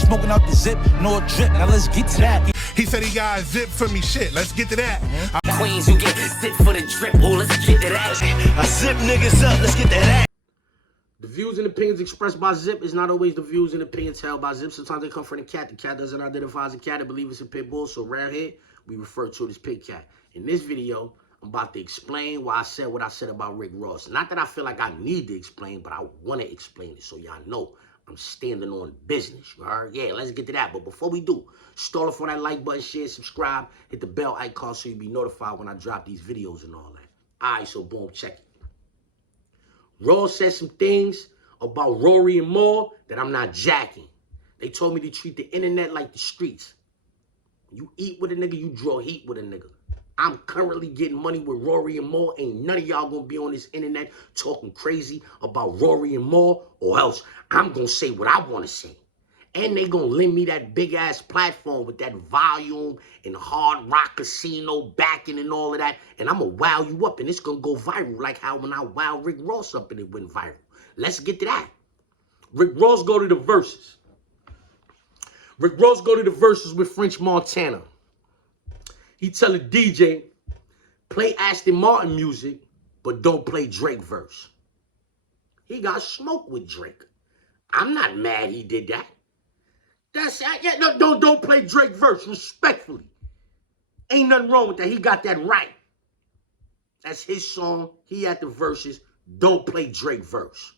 smoking out the zip, no drip. Now let's get to that. He said he got a zip for me. Shit, let's get to that. Queens, you get zip for the drip. Oh, let's get to that. I zip niggas up, let's get to that. The views and opinions expressed by Zip is not always the views and opinions held by Zip. Sometimes they come from the cat. The cat doesn't identify as a cat. I believe it's a pit bull. So around here, we refer to it as pit cat. In this video, I'm about to explain why I said what I said about Rick Ross. Not that I feel like I need to explain, but I want to explain it so y'all know I'm standing on business. You heard? Yeah, let's get to that. But before we do, start off on that like button, share, subscribe, hit the bell icon so you'll be notified when I drop these videos and all that. All right, so boom, check it. Ross said some things about Rory and Mal that I'm not jacking. They told me to treat the internet like the streets. You eat with a nigga, you draw heat with a nigga. I'm currently getting money with Rory and Mal. Ain't none of y'all gonna be on this internet talking crazy about Rory and Mal, or else I'm gonna say what I wanna say. And they gonna lend me that big ass platform with that volume and Hard Rock Casino backing and all of that. And I'm gonna wow you up and it's gonna go viral like how when I wowed Rick Ross up and it went viral. Let's get to that. Rick Ross go to the verses. Rick Ross go to the verses with French Montana. He tell a DJ, play Aston Martin music, but don't play Drake verse. He got smoke with Drake. I'm not mad he did that. That's yeah, no, don't play Drake verse, respectfully. Ain't nothing wrong with that. He got that right. That's his song. He at the verses. Don't play Drake verse.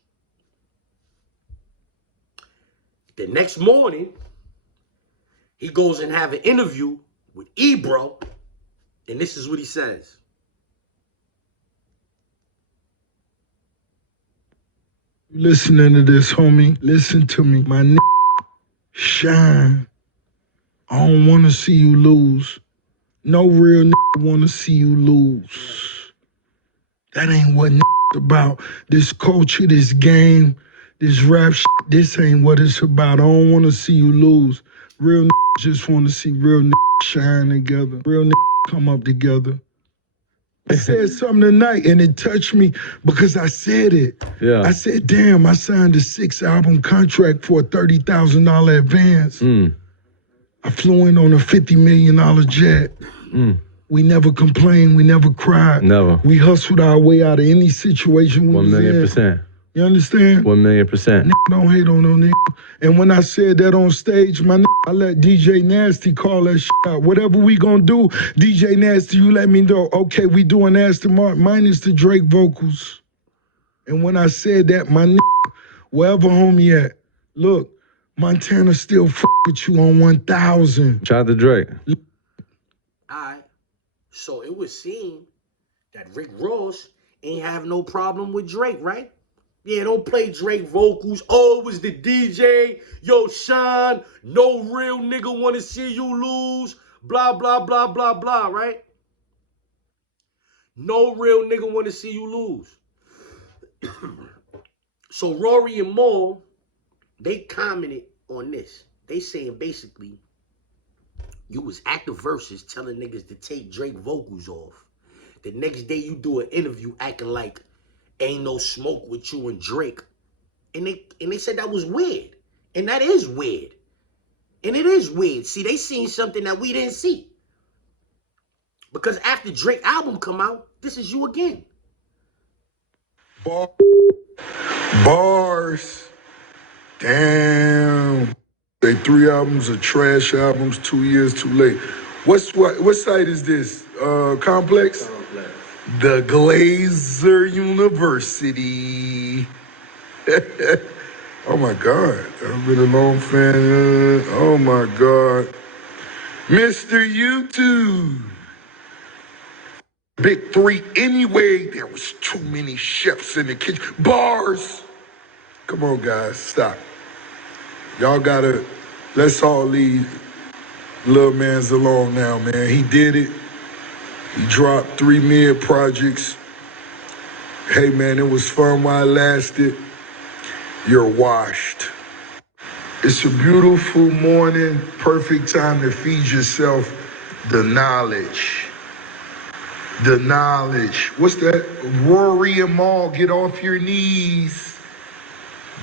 The next morning, he goes and have an interview with Ebro, and this is what he says. Listening to this, homie, listen to me. My nigga, shine. I don't want to see you lose. No real nigga want to see you lose. That ain't what about. This culture, this game, this rap shit, this ain't what it's about. I don't want to see you lose. Real just want to see real shine together. Real come up together. I said something tonight and it touched me because I said it. Yeah. I said, damn, I signed a 6-album contract for a $30,000 advance. I flew in on a $50 million jet. We never complained. We never cried. Never. We hustled our way out of any situation we was in. 1,000,000%. You understand? 1,000,000%. Don't hate on no nigga. And when I said that on stage, my nigga, I let DJ Nasty call that shit out. Whatever we gonna do, DJ Nasty, you let me know. Okay, we doing Aston Martin minus the Drake vocals. And when I said that, my nigga, wherever homie at, look, Montana still fuck with you on 1,000. Shout out to Drake. All right. So it was seen that Rick Ross ain't have no problem with Drake, right? Yeah, don't play Drake vocals. Oh, it was the DJ. Yo, Sean, no real nigga want to see you lose. Blah, blah, blah, blah, blah, right? No real nigga want to see you lose. So Rory and Mal, they commented on this. They saying basically, you was at the verses telling niggas to take Drake vocals off. The next day you do an interview acting like ain't no smoke with you and Drake. And they said that was weird. And that is weird. And it is weird. See, they seen something that we didn't see. Because after Drake album come out, this is you again. Bars. Damn. They 3 albums are trash albums, 2 years too late. What site is this? Complex? The Glazer University. Oh my God, I've been a long fan. Oh my God. Mr. YouTube. Big 3 anyway. There was too many chefs in the kitchen. Bars. Come on guys, stop. Y'all gotta, let's all leave Lil Man's alone now, man. He did it. He dropped 3 mid projects. Hey man, it was fun while it lasted. You're washed. It's a beautiful morning, perfect time to feed yourself the knowledge. The knowledge. What's that? Rory and Mal, get off your knees.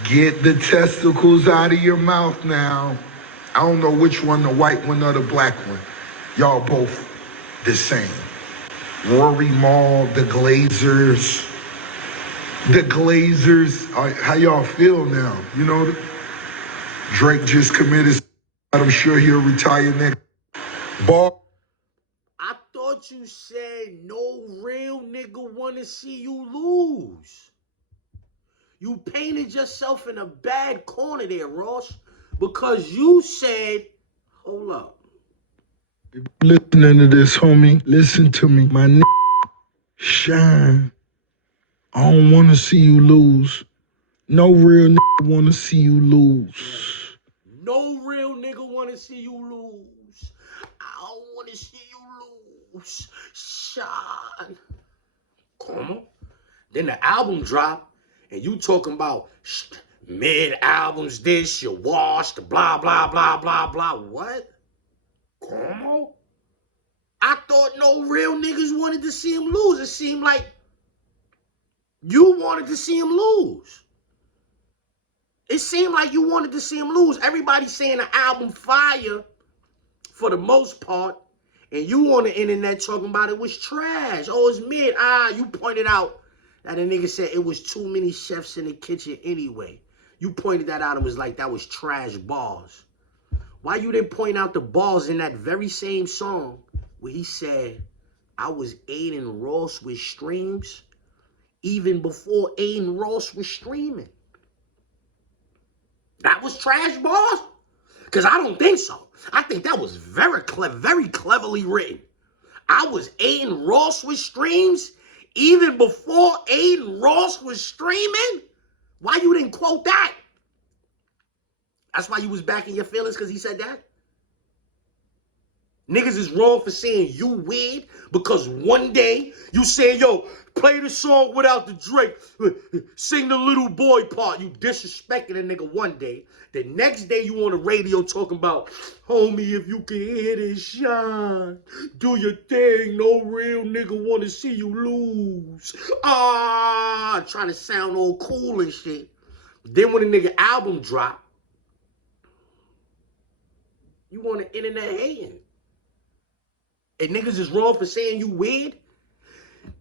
Get the testicles out of your mouth now. I don't know which one, the white one or the black one. Y'all both the same. Rory Mal, the Glazers. The Glazers. How y'all feel now? You know, Drake just committed. I'm sure he'll retire next. Ball. I thought you said no real nigga wanna see you lose. You painted yourself in a bad corner there, Ross, because you said, hold up. Listening to this, homie, listen to me. My shine. I don't want to see you lose. No real want to see you lose. No real nigga want to see you lose. I don't want to see you lose. Shine. Come on. Then the album drop, and you talking about mid-albums this, you washed, blah, blah, blah, blah, blah. What? Come on. I thought no real niggas wanted to see him lose. It seemed like you wanted to see him lose. It seemed like you wanted to see him lose. Everybody saying the album fire for the most part, and you on the internet talking about it was trash. Oh, it's mid. You pointed out that a nigga said it was too many chefs in the kitchen anyway. You pointed that out and was like, that was trash bars. Why you didn't point out the bars in that very same song where he said, I was aiding Ross with streams even before Aiden Ross was streaming? That was trash bars? Because I don't think so. I think that was very cleverly written. I was Aiden Ross with streams even before Aiden Ross was streaming? Why you didn't quote that? That's why you was back in your feelings because he said that? Niggas is wrong for saying you weird because one day you saying, yo, play the song without the Drake, sing the little boy part. You disrespecting a nigga one day. The next day you on the radio talking about, homie, if you can hear this shine, do your thing. No real nigga want to see you lose. Trying to sound all cool and shit. Then when the nigga album drop, you on the internet hating. And niggas is wrong for saying you weird.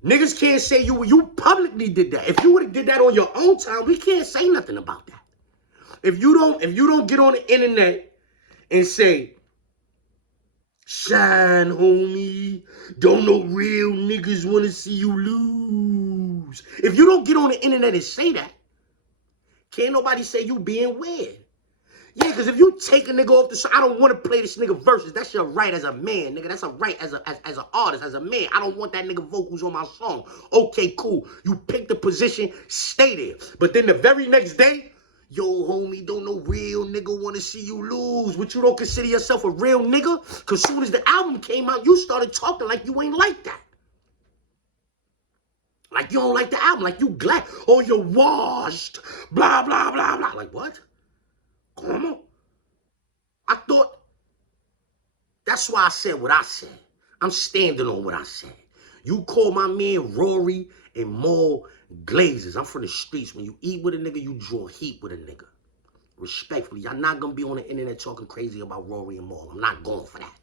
Niggas can't say you publicly did that. If you would have did that on your own time, we can't say nothing about that. If you don't get on the internet and say, shine, homie, don't no real niggas want to see you lose. If you don't get on the internet and say that, can't nobody say you being weird. Yeah, because if you take a nigga off the song, I don't want to play this nigga verses. That's your right as a man, nigga. That's a right as an artist, as a man. I don't want that nigga vocals on my song. Okay, cool. You pick the position, stay there. But then the very next day, yo, homie, don't no real nigga want to see you lose. But you don't consider yourself a real nigga? Because soon as the album came out, you started talking like you ain't like that. Like you don't like the album. Like you glad. Oh, you're washed. Blah, blah, blah, blah. Like what? Come on. I thought, that's why I said what I said. I'm standing on what I said. You call my man Rory and Mal glazes. I'm from the streets. When you eat with a nigga, you draw heat with a nigga. Respectfully, y'all not going to be on the internet talking crazy about Rory and Mal. I'm not going for that.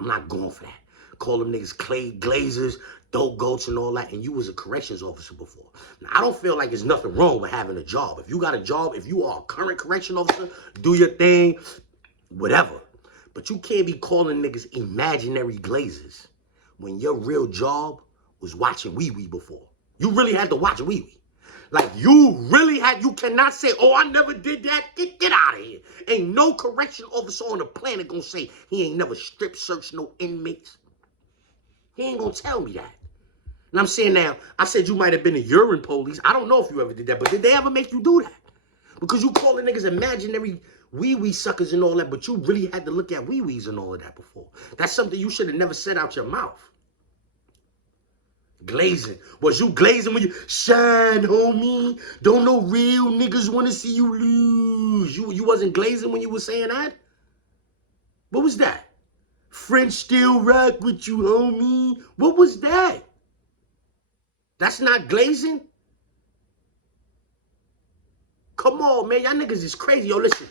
I'm not going for that. Call them niggas glazers, dope goats and all that. And you was a corrections officer before. Now, I don't feel like there's nothing wrong with having a job. If you got a job, if you are a current correction officer, do your thing, whatever. But you can't be calling niggas imaginary glazers when your real job was watching Wee Wee before. You really had to watch Wee Wee. Like, you cannot say, oh, I never did that. Get out of here. Ain't no correction officer on the planet gonna say he ain't never strip searched no inmates. He ain't gonna tell me that. And I'm saying now, I said you might have been a urine police. I don't know if you ever did that, but did they ever make you do that? Because you calling niggas imaginary wee-wee suckers and all that, but you really had to look at wee-wees and all of that before. That's something you should have never said out your mouth. Glazing. Was you glazing when you shine, homie? Don't no real niggas want to see you lose. You wasn't glazing when you were saying that? What was that? French still rock with you, homie. What was that? That's not glazing? Come on, man. Y'all niggas is crazy. Yo, listen.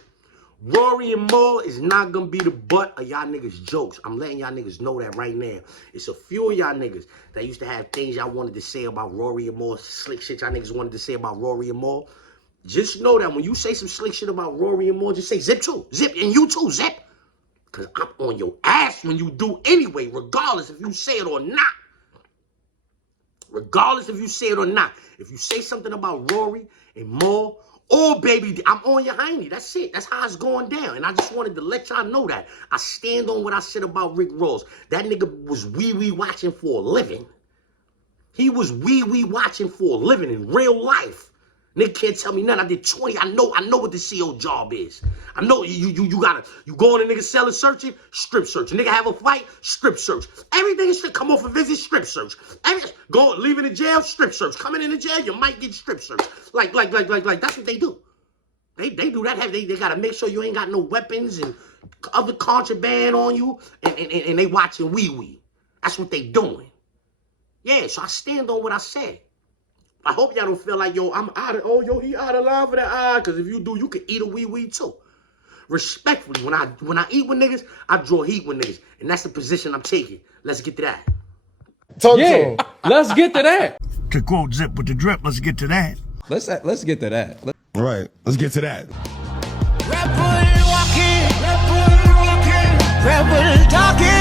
Rory and Mal is not gonna be the butt of y'all niggas' jokes. I'm letting y'all niggas know that right now. It's a few of y'all niggas that used to have things y'all wanted to say about Rory and Mal, slick shit y'all niggas wanted to say about Rory and Mal. Just know that when you say some slick shit about Rory and Mal, just say Zip too. Zip, and you too, Zip. Because I'm on your ass when you do anyway, regardless if you say it or not. Regardless if you say it or not. If you say something about Rory and Mal, oh, baby, I'm on your hiney. That's it. That's how it's going down. And I just wanted to let y'all know that. I stand on what I said about Rick Ross. That nigga was wee-wee watching for a living. He was wee-wee watching for a living in real life. Nigga can't tell me nothing. I did 20. I know what the CO job is. I know you go on a nigga cell and search it, strip search. A nigga have a fight, strip search. Everything is come off a visit, strip search. Leaving the jail, strip search. Coming in the jail, you might get strip search. Like that's what they do. They do that. They gotta make sure you ain't got no weapons and other contraband on you, and they watching wee-wee. That's what they doing. Yeah, so I stand on what I said. I hope y'all don't feel like, yo, I'm out of, he out of line for that. Because if you do, you can eat a wee-wee too. Respectfully, when I eat with niggas, I draw heat with niggas. And that's the position I'm taking. Let's get to that. Yeah, let's get to that. To quote Zip with the drip, let's get to that. Let's get to that. All right, let's get to that. Rebel walking, rebel talking.